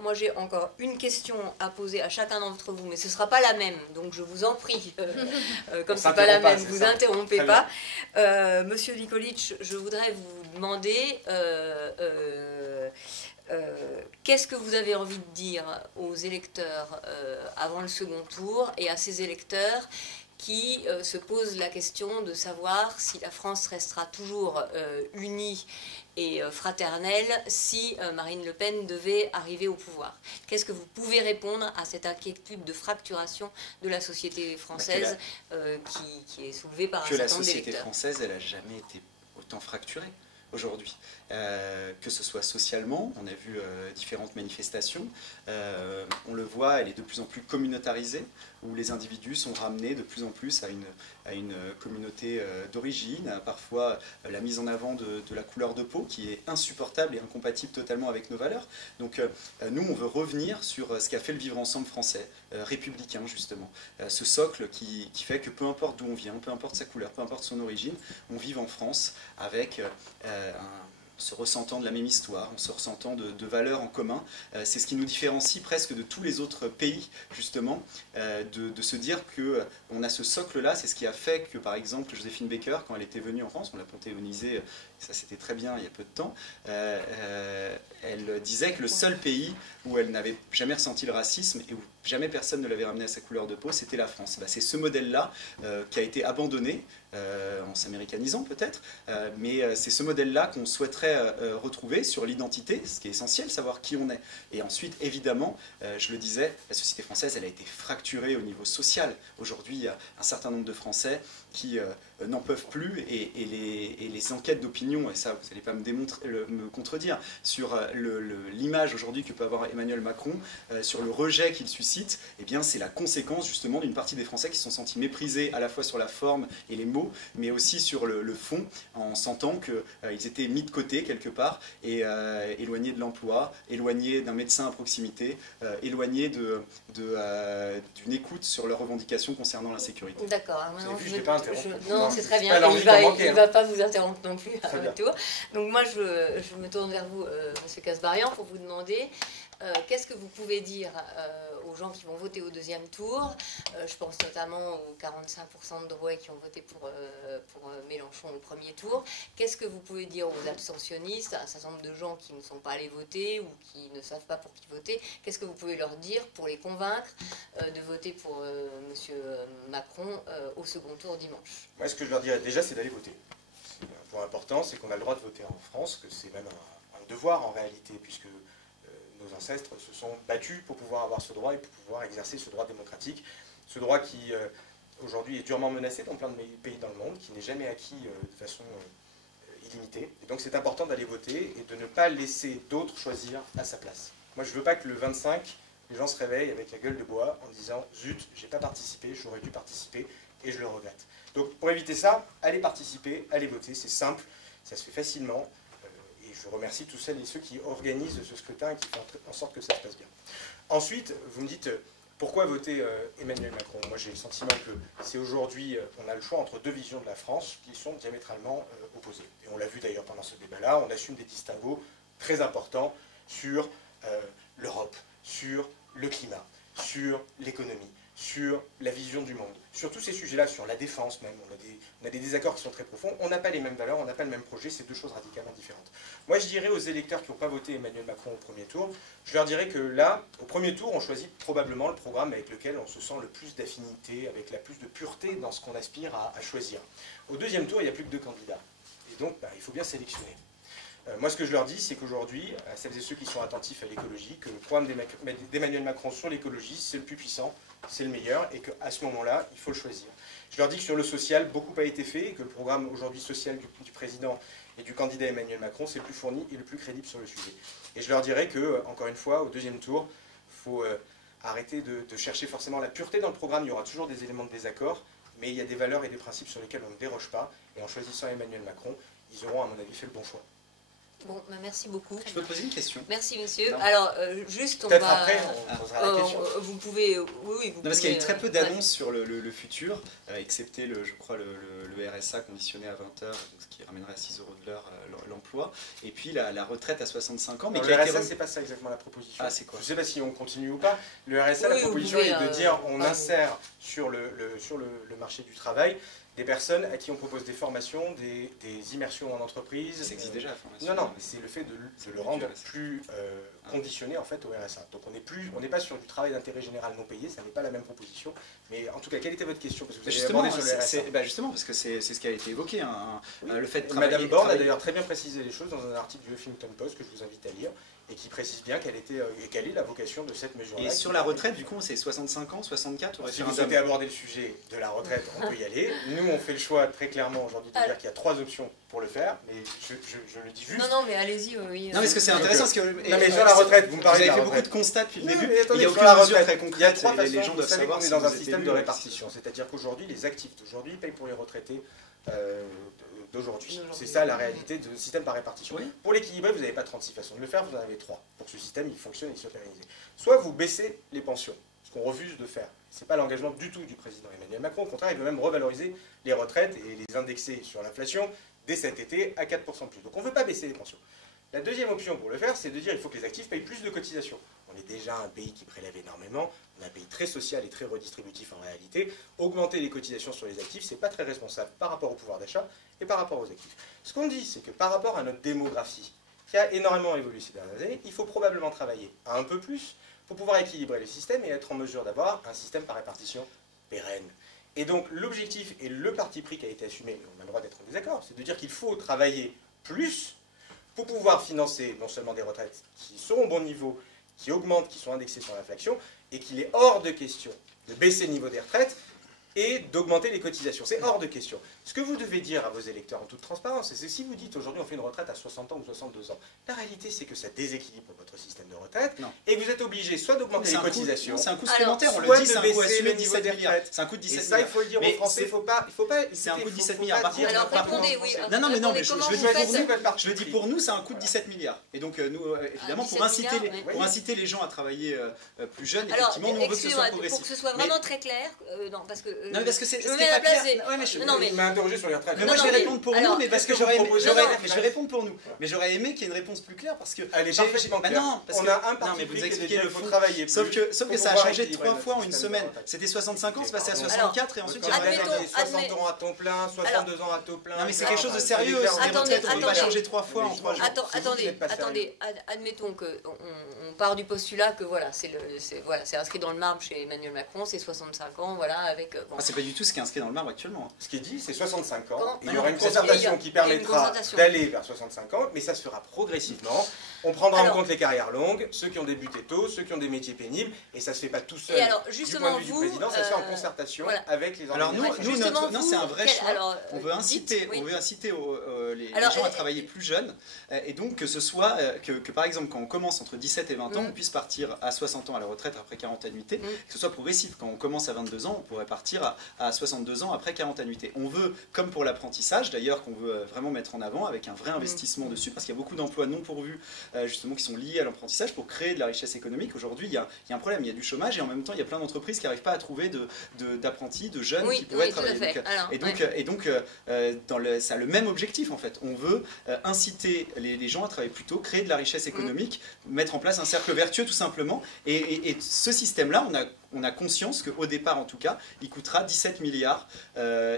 Moi, j'ai encore une question à poser à chacun d'entre vous, mais ce ne sera pas la même, donc je vous en prie, comme ce n'est pas la même, vous interrompez pas. Monsieur Nikolic, je voudrais vous demander qu'est-ce que vous avez envie de dire aux électeurs avant le second tour et à ces électeurs qui se posent la question de savoir si la France restera toujours unie et fraternelle si Marine Le Pen devait arriver au pouvoir. Qu'est-ce que vous pouvez répondre à cette inquiétude de fracturation de la société française qui est soulevée par un certain nombre d'électeurs? Que la société française, elle n'a jamais été autant fracturée aujourd'hui. Que ce soit socialement, on a vu différentes manifestations, on le voit, elle est de plus en plus communautarisée, où les individus sont ramenés de plus en plus à une communauté d'origine, parfois la mise en avant de la couleur de peau qui est insupportable et incompatible totalement avec nos valeurs. Donc nous, on veut revenir sur ce qu'a fait le vivre ensemble français, républicain justement, ce socle qui fait que peu importe d'où on vient, peu importe sa couleur, peu importe son origine, on vive en France avec se ressentant de la même histoire, en se ressentant de valeurs en commun. C'est ce qui nous différencie presque de tous les autres pays, justement, de se dire qu'on a ce socle-là. C'est ce qui a fait que, par exemple, Joséphine Baker, quand elle était venue en France, on l'a panthéonisée, ça c'était très bien il y a peu de temps, elle disait que le seul pays où elle n'avait jamais ressenti le racisme et où jamais personne ne l'avait ramené à sa couleur de peau, c'était la France. C'est ce modèle-là qui a été abandonné, en s'américanisant peut-être, mais c'est ce modèle-là qu'on souhaiterait retrouver sur l'identité, ce qui est essentiel, savoir qui on est. Et ensuite, évidemment, je le disais, la société française, elle a été fracturée au niveau social. Aujourd'hui, il y a un certain nombre de Français qui n'en peuvent plus, et les enquêtes d'opinion, et ça, vous n'allez pas me contredire, sur l'image aujourd'hui que peut avoir Emmanuel Macron, sur le rejet qu'il suscite, eh bien, c'est la conséquence justement d'une partie des Français qui se sont sentis méprisés à la fois sur la forme et les mots, mais aussi sur le fond, en sentant qu'ils étaient mis de côté quelque part, et éloignés de l'emploi, éloignés d'un médecin à proximité, éloignés d'une écoute sur leurs revendications concernant l'insécurité. D'accord. Non, c'est très bien. Il ne va pas vous interrompre non plus à votre tour. Donc moi, je me tourne vers vous, Monsieur Kasbarian, pour vous demander qu'est-ce que vous pouvez dire aux gens qui vont voter au deuxième tour. Je pense notamment aux 45% de Drouet qui ont voté pour Mélenchon au premier tour. Qu'est-ce que vous pouvez dire aux abstentionnistes, à un certain nombre de gens qui ne sont pas allés voter ou qui ne savent pas pour qui voter? Qu'est-ce que vous pouvez leur dire pour les convaincre de voter pour M. Macron au second tour dimanche? Moi, ce que je leur dirais déjà, c'est d'aller voter. C'est un point important, c'est qu'on a le droit de voter en France, que c'est même un devoir en réalité, puisque nos ancêtres se sont battus pour pouvoir avoir ce droit et pour pouvoir exercer ce droit démocratique. Ce droit qui, aujourd'hui, est durement menacé dans plein de pays dans le monde, qui n'est jamais acquis de façon illimitée. Et donc, c'est important d'aller voter et de ne pas laisser d'autres choisir à sa place. Moi, je ne veux pas que le 25, les gens se réveillent avec la gueule de bois en disant « Zut, j'ai pas participé, j'aurais dû participer et je le regrette ». Donc, pour éviter ça, allez participer, allez voter, c'est simple, ça se fait facilement. Et je remercie tous celles et ceux qui organisent ce scrutin et qui font en sorte que ça se passe bien. Ensuite, vous me dites, pourquoi voter Emmanuel Macron? Moi, j'ai le sentiment que c'est aujourd'hui, on a le choix entre deux visions de la France qui sont diamétralement opposées. Et on l'a vu d'ailleurs pendant ce débat-là, on assume des distinguos très importants sur l'Europe, sur le climat, sur l'économie, sur la vision du monde, sur tous ces sujets-là, sur la défense même, on a des désaccords qui sont très profonds, on n'a pas les mêmes valeurs, on n'a pas le même projet, c'est deux choses radicalement différentes. Moi je dirais aux électeurs qui n'ont pas voté Emmanuel Macron au premier tour, je leur dirais que là, au premier tour, on choisit probablement le programme avec lequel on se sent le plus d'affinité, avec la plus de pureté dans ce qu'on aspire à choisir. Au deuxième tour, il n'y a plus que deux candidats, et donc il faut bien sélectionner. Moi, ce que je leur dis, c'est qu'aujourd'hui, à celles et ceux qui sont attentifs à l'écologie, que le programme d'Emmanuel Macron sur l'écologie, c'est le plus puissant, c'est le meilleur, et qu'à ce moment-là, il faut le choisir. Je leur dis que sur le social, beaucoup a été fait, et que le programme aujourd'hui social du président et du candidat Emmanuel Macron, c'est le plus fourni et le plus crédible sur le sujet. Et je leur dirais que, encore une fois, au deuxième tour, il faut arrêter de chercher forcément la pureté dans le programme, il y aura toujours des éléments de désaccord, mais il y a des valeurs et des principes sur lesquels on ne déroge pas, et en choisissant Emmanuel Macron, ils auront, à mon avis, fait le bon choix. Bon, bah merci beaucoup. Je peux te poser une question? Merci, monsieur. Non. Alors, juste, on Peut-être va... après, on posera la question. Vous pouvez... Oui, vous Non, parce qu'il y a eu très peu ouais. d'annonces sur le futur, excepté, je crois, le RSA conditionné à 20 heures, donc ce qui ramènerait à 6 € de l'heure l'emploi, et puis la retraite à 65 ans. Mais Non, qui a le été RSA, c'est pas ça exactement la proposition. Ah, c'est quoi? Je sais pas si on continue ou pas. Le RSA, Oui, la proposition vous est pouvez, de dire on pardon. insère sur le marché du travail des personnes à qui on propose des formations, des immersions en entreprise. Ça existe déjà, la formation. Non, non, mais c'est le fait de le rendre plus conditionné en fait au RSA. Donc on n'est pas sur du travail d'intérêt général non payé, ça n'est pas la même proposition. Mais en tout cas, quelle était votre question? Parce que vous avez Justement, abordé sur le RSA. justement, parce que c'est ce qui a été évoqué, hein, Oui. le fait de travailler. Madame Borne a d'ailleurs très bien précisé les choses dans un article du Huffington Post que je vous invite à lire et qui précise bien quelle est la vocation de cette mesure-là. Et sur la retraite, du coup, c'est 65 ans, 64 au Si vous référendum. souhaitez aborder le sujet de la retraite, on peut y aller. Nous, on fait le choix très clairement aujourd'hui de dire qu'il y a 3 options pour le faire, mais je le dis juste. Non, mais allez-y, oui. Non, parce que c'est intéressant, parce que... Non, mais sur la retraite, vous me parlez de la Vous avez fait beaucoup retraite. de constats depuis le Oui, début, mais attendez, il n'y a sur aucune la mesure retraite, très il y a concrète, 3 et façons. les gens Vous doivent savez savoir qu'on est si dans vous un êtes système élu de ou répartition, c'est-à-dire qu'aujourd'hui, les actifs d'aujourd'hui payent pour les retraités d'aujourd'hui. C'est ça la réalité du système par répartition. Oui. Pour l'équilibrer, vous n'avez pas 36 façons de le faire, vous en avez 3 pour que ce système il fonctionne et soit pérennisé. Soit vous baissez les pensions, ce qu'on refuse de faire. Ce n'est pas l'engagement du tout du président Emmanuel Macron. Au contraire, il veut même revaloriser les retraites et les indexer sur l'inflation dès cet été à 4% de plus. Donc on ne veut pas baisser les pensions. La deuxième option pour le faire, c'est de dire qu'il faut que les actifs payent plus de cotisations. On est déjà un pays qui prélève énormément, on a un pays très social et très redistributif en réalité. Augmenter les cotisations sur les actifs, c'est pas très responsable par rapport au pouvoir d'achat et par rapport aux actifs. Ce qu'on dit, c'est que par rapport à notre démographie, qui a énormément évolué ces dernières années, il faut probablement travailler un peu plus pour pouvoir équilibrer le système et être en mesure d'avoir un système par répartition pérenne. Et donc l'objectif et le parti pris qui a été assumé, on a le droit d'être en désaccord, c'est de dire qu'il faut travailler plus pour pouvoir financer non seulement des retraites qui sont au bon niveau, qui augmentent, qui sont indexées sur l'inflation, et qu'il est hors de question de baisser le niveau des retraites et d'augmenter les cotisations. C'est hors de question. Ce que vous devez dire à vos électeurs en toute transparence, c'est que si vous dites aujourd'hui on fait une retraite à 60 ans ou 62 ans, la réalité c'est que ça déséquilibre votre système de retraite et que vous êtes obligé soit d'augmenter les cotisations, c'est un coût supplémentaire, on soit le dit, c'est de un coût baisser assumé le de niveau 17 des milliards. retraites. C'est un coût de 17 Et ça, milliards. il faut le dire aux Français, il faut pas... C'est un coût de 17 faut milliards. pas Par dire contre, répondez, oui. non, mais Répondez, je comment le vous dis pour faites nous. Je le dis pour nous, c'est un coût de 17 milliards. Et donc, nous, évidemment, 17 pour inciter les gens à travailler plus jeunes, Alors, effectivement, nous, on veut que ce soit pour progressif. que ce soit vraiment très clair, non, parce que... Non, mais parce que je c'était me mets à pas la place clair. des- Ouais, mais je- Non, mais... Il m'a interrogé sur les retraites. Mais moi, je vais répondre pour nous, mais parce que qu'est-ce que j'aurais vous aimé. proposez Je vais répondre pour nous. Mais j'aurais aimé qu'il y ait une réponse plus claire parce que. Elle est parfaitement claire. Non, parce on que. a un Non, parti mais vous pris qui expliquez dit le qu'il faut fond. travailler plus. Sauf que ça a pouvoir changé équilibrer 3 fois en notre une système de semaine. retraite. C'était 65 ans, c'est passé à Pardon. 64 et ensuite il y a admettons, 60 ans à taux plein, 62 ans à taux plein. Non, mais c'est quelque chose de sérieux. Les retraites, on ne peut pas changer 3 fois en 3 jours. Attendez, admettons qu'on part du postulat que voilà, c'est inscrit dans le marbre chez Emmanuel Macron, c'est 65 ans, voilà, avec... bon. C'est pas du tout ce qui est inscrit dans le marbre actuellement. Ce qui est dit, c'est 65 ans. Comment Il y aura une Il y a concertation qui permettra concertation. d'aller vers 65 ans, mais ça se fera progressivement. On prendra Alors, en compte les carrières longues, ceux qui ont débuté tôt, ceux qui ont des métiers pénibles, et ça se fait pas tout seul. Et alors, du justement, point de vue vous, du président, ça se fait en concertation voilà. avec les Alors organisations. nous, Justement, non, vous, c'est un vrai choix. alors, On veut inciter, oui. on veut inciter les Alors, gens à travailler plus jeunes, et donc que ce soit que par exemple quand on commence entre 17 et 20 ans, on puisse partir à 60 ans à la retraite après 40 annuités, que ce soit progressif. Quand on commence à 22 ans, on pourrait partir à 62 ans après 40 annuités. On veut, comme pour l'apprentissage d'ailleurs, qu'on veut vraiment mettre en avant avec un vrai investissement dessus, parce qu'il y a beaucoup d'emplois non pourvus justement qui sont liés à l'apprentissage pour créer de la richesse économique. Aujourd'hui, il y a un problème, il y a du chômage et en même temps, il y a plein d'entreprises qui n'arrivent pas à trouver d'apprentis, de jeunes qui pourraient travailler. Ça a le même objectif en fait. On veut inciter les gens à travailler plus tôt, créer de la richesse économique, mettre en place un cercle vertueux tout simplement. Et ce système-là, on a conscience qu'au départ en tout cas, il coûtera 17 milliards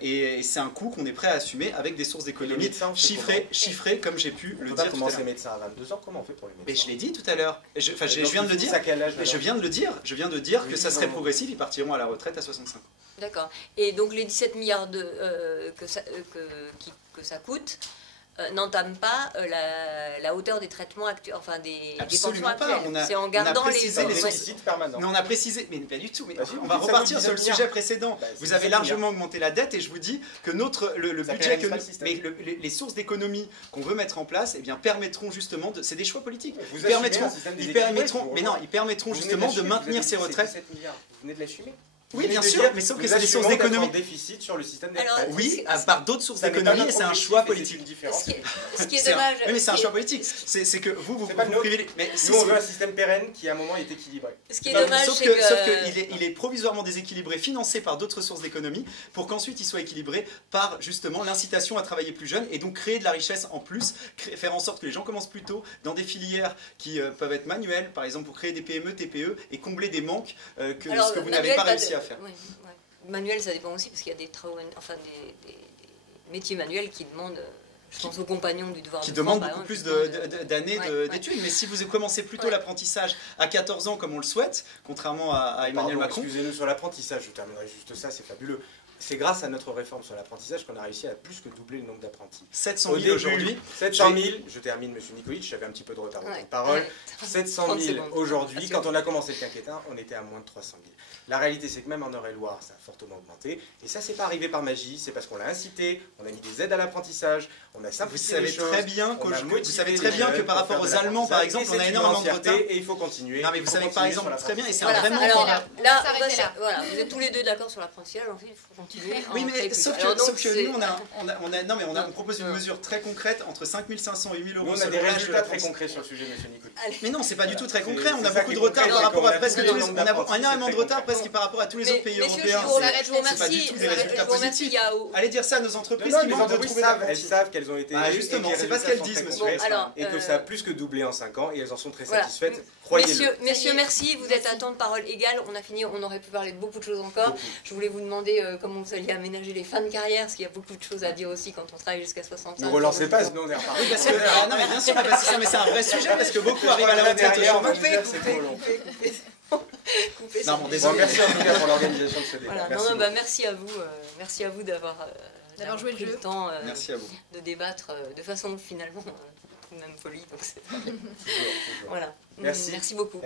et c'est un coût qu'on est prêt à assumer avec des sources d'économie chiffrées comme j'ai pu le dire tout à l'heure. Commencer médecin à 22 ans, comment on fait pour les médecins? Mais je l'ai dit tout à l'heure. Je viens de le dire. Je viens de dire que ça serait progressif, ils partiront à la retraite à 65 ans. D'accord. Et donc les 17 milliards que ça coute n'entament pas la hauteur des traitements actuels, enfin des pensions actuelles. C'est en gardant les déficits permanents. Mais on a précisé, mais pas du tout. Mais on va ça repartir coûte sur le 19 sujet précédent. Vous avez largement augmenté la dette et je vous dis que le budget, les sources d'économie qu'on veut mettre en place, eh bien permettront justement c'est des choix politiques. Ils permettront justement de maintenir ces retraites. Vous venez de l'assumer. Oui, bien sûr, mais sauf que c'est des sources d'économie. Déficit sur le système des Alors, retraites. Oui, par d'autres sources d'économie, et c'est un choix politique. Ce qui est dommage. Oui, mais c'est un choix politique. C'est que vous privilégiez. Nous, on veut un système pérenne qui, à un moment, est équilibré. Ce qui est dommage, sauf qu'il est provisoirement déséquilibré, financé par d'autres sources d'économie, pour qu'ensuite il soit équilibré par justement l'incitation à travailler plus jeune et donc créer de la richesse en plus, faire en sorte que les gens commencent plus tôt dans des filières qui peuvent être manuelles, par exemple pour créer des PME, TPE et combler des manques ce que vous n'avez pas réussi à faire. Oui, ouais. Manuel, ça dépend aussi parce qu'il y a des travaux, enfin des métiers manuels qui demandent. Je pense aux compagnons du devoir qui de demandent France, beaucoup plus d'années d'études. Mais si vous commencez plutôt l'apprentissage à 14 ans, comme on le souhaite, contrairement à Emmanuel Macron... Excusez-nous, sur l'apprentissage, je terminerai juste ça, c'est fabuleux. C'est grâce à notre réforme sur l'apprentissage qu'on a réussi à plus que doubler le nombre d'apprentis. 700 000 aujourd'hui. 700 000, je termine, monsieur Nikolic, j'avais un petit peu de retard de parole. 700 000 aujourd'hui, quand on a commencé le quinquennat, on était à moins de 300 000. La réalité, c'est que même en Eure-et-Loire, ça a fortement augmenté. Et ça, c'est pas arrivé par magie, c'est parce qu'on l'a incité, on a mis des aides à l'apprentissage, on a simplifié les choses. Vous savez très bien que par rapport aux Allemands, par exemple, on a énormément de retard. Et il faut continuer. Non, mais vous savez par exemple très bien, et c'est vraiment... Alors là, voilà, vous êtes tous les deux d'accord sur l'apprentissage, en fait, il faut continuer. Oui, mais sauf que nous, on propose une mesure très concrète entre 5 500 et 8 000 euros. Nous, on a des résultats très concrets sur le sujet, monsieur Nikolic. Mais non, c'est pas du tout très concret, on a beaucoup de retard par rapport à presque tous les... On a énormément de retard presque par rapport à tous les autres pays européens. C'est pas du tout des résultats positifs. Allez dire ça à nos entreprises qui manquent de trouver des elles savent qu'elles ont été... Justement, c'est pas ce qu'elles disent, monsieur. Et que ça a plus que doublé en 5 ans, et elles en sont très satisfaites. Croyez-le. Messieurs, merci, vous êtes à temps de parole égal, on a fini, on aurait pu parler de beaucoup de choses encore. Je voulais vous demander comment vous alliez aménager les fins de carrière, parce qu'il y a beaucoup de choses à dire aussi quand on travaille jusqu'à 65 ans. Ne relancez pas, sinon on est reparti. Non, mais bien sûr, mais c'est un vrai sujet, parce que beaucoup arrivent à la retraite au chômage. Non, bon, désolé. Merci en tout cas pour l'organisation de ce débat. Voilà. Merci à vous d'avoir joué pris le temps de débattre de façon finalement même folie. Donc voilà. Merci. Merci beaucoup.